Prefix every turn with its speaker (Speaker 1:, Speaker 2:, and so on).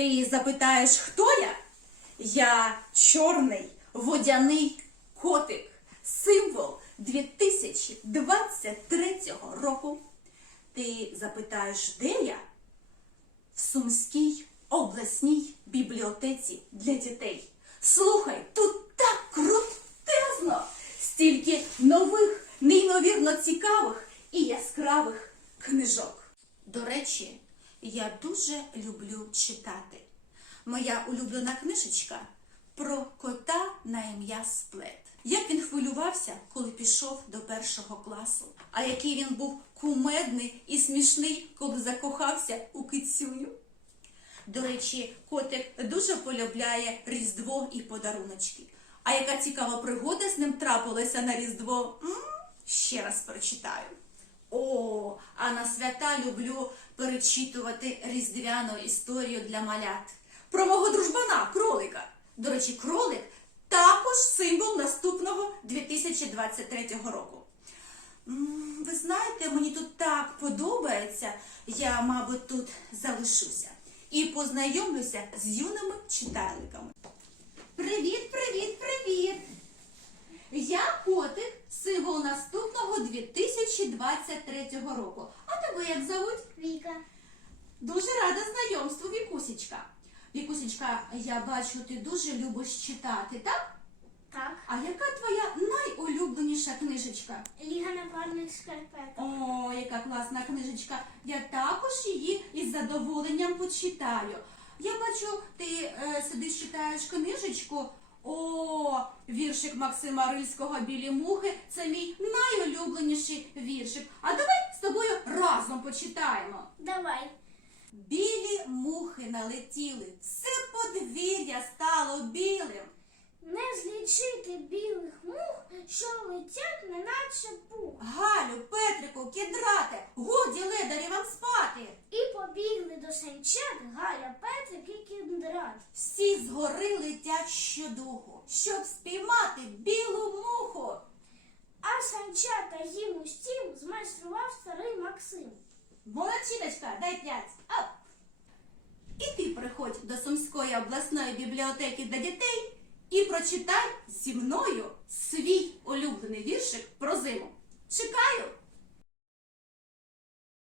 Speaker 1: Ти запитаєш, хто я? Я чорний водяний котик, символ 2023 року. Ти запитаєш, де я? В Сумській обласній бібліотеці для дітей. Слухай, тут так крутезно! Стільки нових, неймовірно цікавих і яскравих книжок. До речі, я дуже люблю читати. Моя улюблена книжечка про кота на ім'я Сплет. Як він хвилювався, коли пішов до першого класу, а який він був кумедний і смішний, коли закохався у кицюню. До речі, котик дуже полюбляє Різдво і подаруночки. А яка цікава пригода з ним трапилася на Різдво? М? Ще раз прочитаю. О, а на свята люблю перечитувати різдвяну історію для малят. Про мого дружбана, кролика. До речі, кролик також символ наступного 2023 року. Ви знаєте, мені тут так подобається, я, мабуть, тут залишуся і познайомлюся з юними читальниками. Привіт, привіт, привіт! Я котик, символ наступного 2023 року. А тебе як зовуть?
Speaker 2: Віка.
Speaker 1: Дуже рада знайомству, Вікусічка. Вікусічка, я бачу, ти дуже любиш читати, так?
Speaker 2: Так.
Speaker 1: А яка твоя найулюбленіша книжечка?
Speaker 2: Ліга напарних шкарпеток.
Speaker 1: О, яка класна книжечка. Я також її із задоволенням почитаю. Я бачу, ти е, сидиш, читаєш книжечку. О, віршик Максима Рильського Білі мухи це мій найулюбленіший віршик. А давай з тобою разом почитаємо.
Speaker 2: Давай.
Speaker 1: Білі мухи налетіли, все подвір'я стало білим.
Speaker 2: Не злічити білих мух, що летять, неначе пух.
Speaker 1: Галю, Петрику, кідрате, годі ледарі вам спати.
Speaker 2: І побігли до санчат Галя, Петрик і Кіндрат.
Speaker 1: Всі згори летять щодуху, щоб спіймати
Speaker 2: стім старий Максим.
Speaker 1: Молодчиночка, дай п'ять. Оп! І ти приходь до Сумської обласної бібліотеки для дітей і прочитай зі мною свій улюблений віршик про зиму. Чекаю!